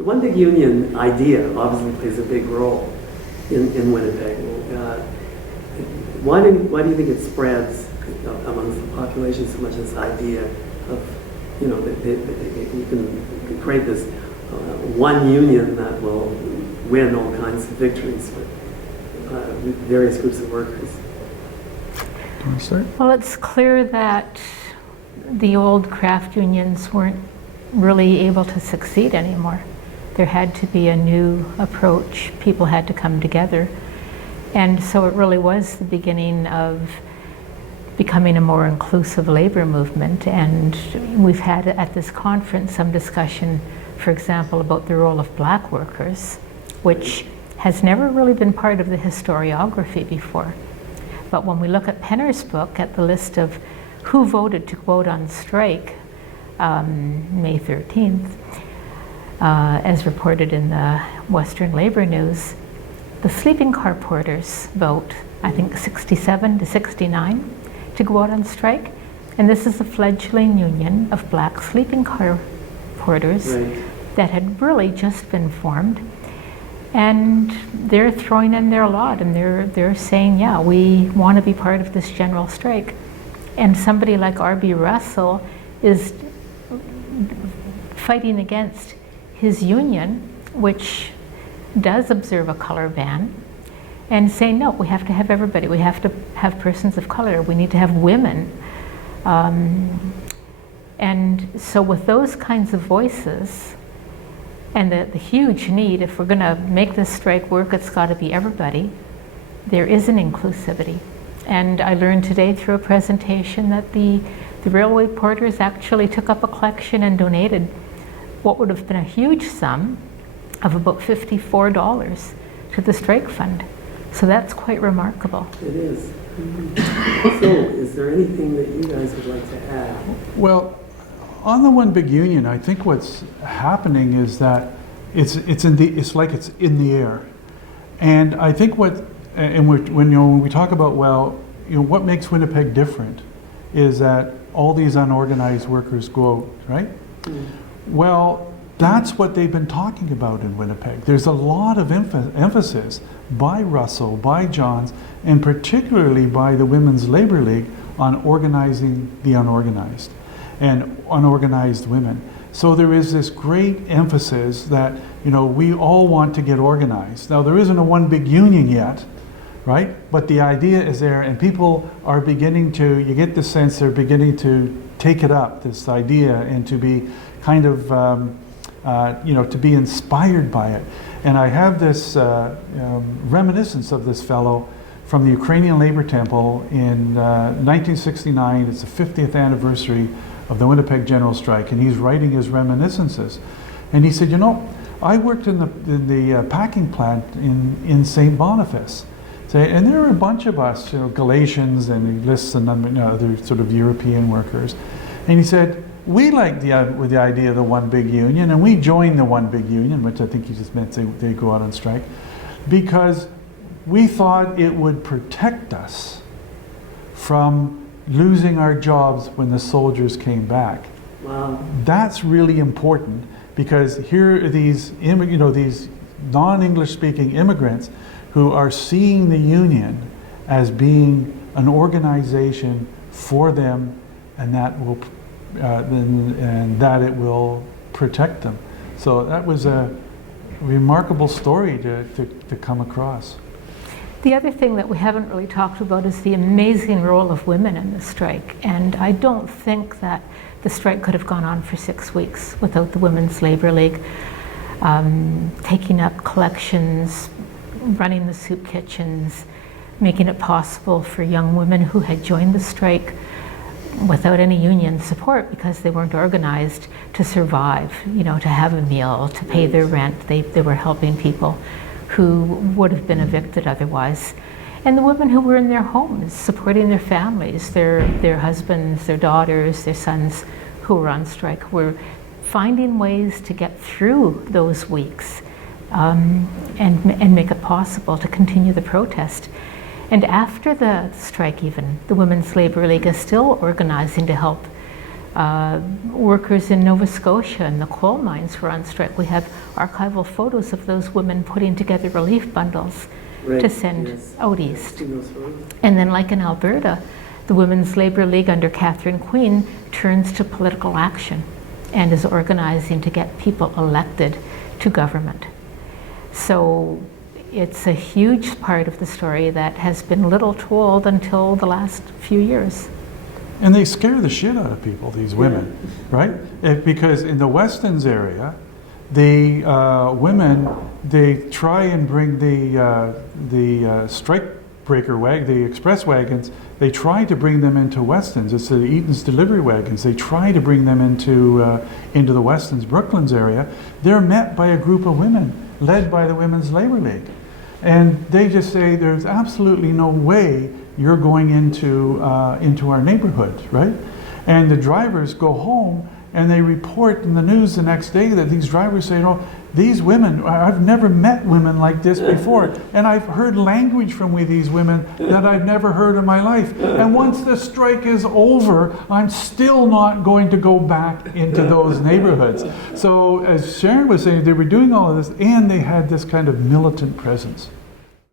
The one big union idea obviously plays a big role in Winnipeg. Why do you think it spreads amongst the population so much, this idea of, that you can create this one union that will win all kinds of victories with various groups of workers? Do you want to start? Well, it's clear that the old craft unions weren't really able to succeed anymore. There had to be a new approach. People had to come together. And so it really was the beginning of becoming a more inclusive labor movement. And we've had at this conference some discussion, for example, about the role of black workers, which has never really been part of the historiography before. But when we look at Penner's book, at the list of who voted to go out on strike May 13th, as reported in the Western Labor News, the sleeping car porters vote, I think 67 to 69, to go out on strike. And this is a fledgling union of black sleeping car porters that had really just been formed. And they're throwing in their lot, and they're saying, yeah, we want to be part of this general strike. And somebody like R.B. Russell is fighting against his union, which does observe a color ban, and saying, no, we have to have everybody. We have to have persons of color. We need to have women. And so with those kinds of voices, and the huge need, if we're going to make this strike work, it's got to be everybody. There is an inclusivity. And I learned today through a presentation that the railway porters actually took up a collection and donated what would have been a huge sum of about $54 to the strike fund. So that's quite remarkable. It is. So, is there anything that you guys would like to add? Well, on the one big union, I think what's happening is that it's like it's in the air, and I think when we talk about, well, what makes Winnipeg different is that all these unorganized workers go out, right? Well, that's what they've been talking about in Winnipeg. There's a lot of emphasis by Russell, by Johns, and particularly by the Women's Labor League on organizing the unorganized and unorganized women. So there is this great emphasis that, we all want to get organized. Now, there isn't a one big union yet, right? But the idea is there, and people are beginning to, you get the sense they're beginning to take it up, this idea, and to be kind of, to be inspired by it. And I have this reminiscence of this fellow from the Ukrainian Labor Temple in 1969. It's the 50th anniversary of the Winnipeg General Strike, and he's writing his reminiscences. And he said, I worked in the packing plant in St. Boniface. And there were a bunch of us, Galatians, and he lists other sort of European workers. And he said, we liked the idea of the one big union, and we joined the one big union, which I think he just meant they go out on strike, because we thought it would protect us from losing our jobs when the soldiers came back. Wow. That's really important, because here are these non-English speaking immigrants who are seeing the union as being an organization for them, and that it will protect them. So that was a remarkable story to come across. The other thing that we haven't really talked about is the amazing role of women in the strike. And I don't think that the strike could have gone on for 6 weeks without the Women's Labor League taking up collections, running the soup kitchens, making it possible for young women who had joined the strike without any union support because they weren't organized to survive, to have a meal, to pay their rent. They were helping people who would have been evicted otherwise. And the women who were in their homes, supporting their families, their husbands, their daughters, their sons who were on strike, were finding ways to get through those weeks and make it possible to continue the protest. And after the strike even, the Women's Labor League is still organizing to help Workers in Nova Scotia and the coal mines were on strike. We have archival photos of those women putting together relief bundles Right, to send yes. out I've east. seen those photos. And then like in Alberta, the Women's Labour League under Catherine Queen turns to political action and is organizing to get people elected to government. So it's a huge part of the story that has been little told until the last few years. And they scare the shit out of people, these women, right? Because in the Westons area, the women, they try and bring the strike breaker the express wagons, they try to bring them into Westons. It's the Eaton's delivery wagons. They try to bring them into the Westons, Brooklands area. They're met by a group of women led by the Women's Labour League. And they just say, there's absolutely no way you're going into our neighborhood, right? And the drivers go home and they report in the news the next day that these drivers say, oh, these women, I've never met women like this before. And I've heard language from these women that I've never heard in my life. And once the strike is over, I'm still not going to go back into those neighborhoods. So as Sharon was saying, they were doing all of this and they had this kind of militant presence.